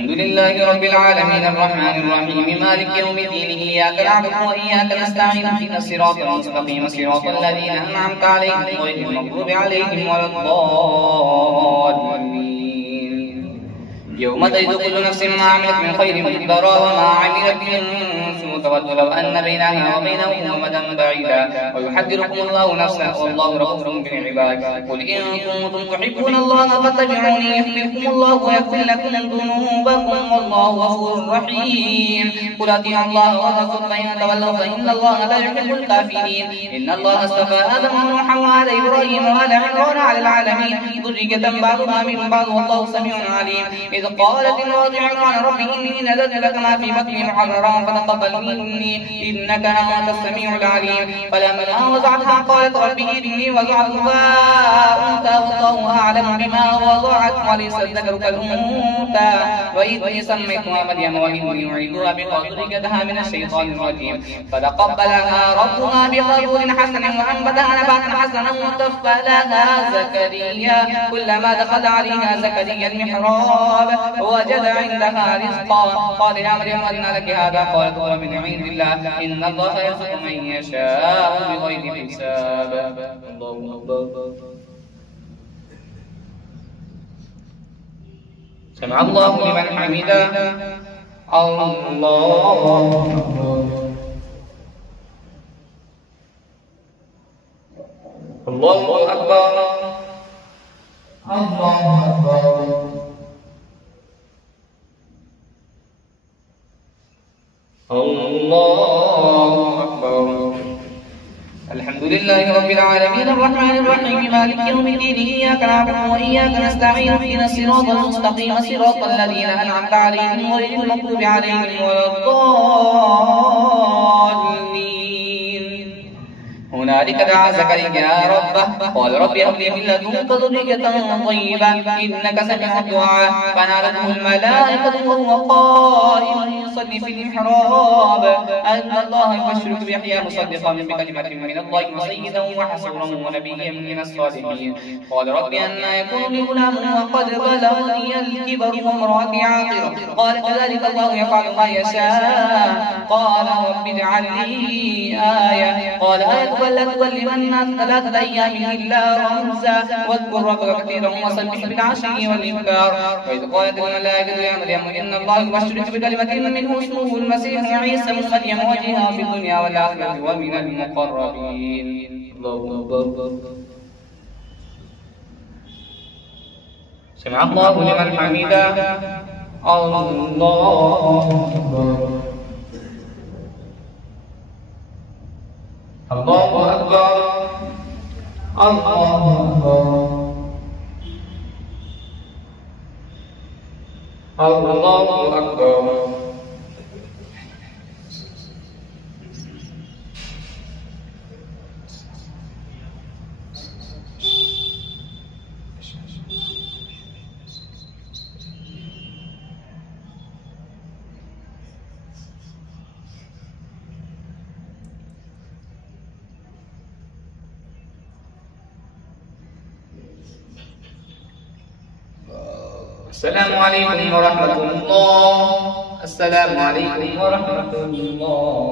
الحمد لله رب العالمين الرحمن الرحيم مالك يوم الدين إياك نعبد وإياك نستعين اهدنا الصراط المستقيم صراط الذين أنعمت عليهم غير المغضوب عليهم ولا الضالين. يوم تجد كل نفس ما عملت من خير محضرا وما عملت من سوء تود لو أن بينها وبينه أمدا بعيدا ويحذركم الله نفسه والله رؤوف بالعباد. قل إن كنتم تحبون الله فاتبعوني يحببكم الله ويغفر لكم ذنوبكم والله غفور رحيم. قل أطيعوا الله والرسول فإن تولوا فإن الله لا يحب الكافرين. إن الله اصطفى آدم ونوحا وآل إبراهيم وآل عمران على العالمين ذرية بعضها من بعض والله سميع عليم. إذ قالت امرأة عمران رب إني نذرت لك ما في بطني محررا فتقبل مني إنك أنت السميع العليم. فلما وضعتها قالت رب إني وضعتها أنثى والله أعلم بما وضعت وليس الذكر كالأنثى وإذ سميتها مريم وإني أعيذها بك وذريتها من الشيطان الرجيم. فتقبلها ربها بقبول حسن وأنبتها نباتا حسنا وكفلها زكريا. كلما دخل عليها زكريا المحراب وجد عندها رزقا قال يا مريم أنى لك هذا قالت هو من عند الله إن الله يرزق من يشاء بغير حساب. الله أكبر. سمع الله لمن حمده. الله أكبر. الله أكبر. الله أكبر. الله أكبر. الحمد لله رب العالمين الرحمن الرحيم مالك يوم الدين إياك نعبد وإياك نستعين اهدنا الصراط المستقيم صراط الذين أنعمت عليهم غير المغضوب عليهم ولا الضالين. هنالك دعا زكريا ربه قال رب هب لي من لدنك ذرية طيبة إنك سميع الدعاء. فنادته الملائكة وهو قائم يصلي في المحراب أن الله يبشرك بيحيى مصدقا بكلمة من الله وسيدا وحصورا ونبيا من الصالحين. قال رب أنى يكون لي غلام وقد بلغني الكبر وامرأتي عاقر قال كذلك الله يفعل ما يشاء. قال رب اجعل لي آية قال آية ألا تكلم الناس 3 أيام إلا رمزا واذكر ربك كثيرا وسبح بالعشي والإبكار. وإذ قالت الملائكة يا مريم إن الله يبشرك بكلمة منه اسمه المسيح عيسى ابن مريم وجيها في الدنيا والآخرة ومن المقربين. الله أكبر. سمع الله لمن حمده. الله أكبر. الله أكبر. الله أكبر. الله أكبر. السلام عليكم ورحمة الله. السلام عليكم ورحمة الله.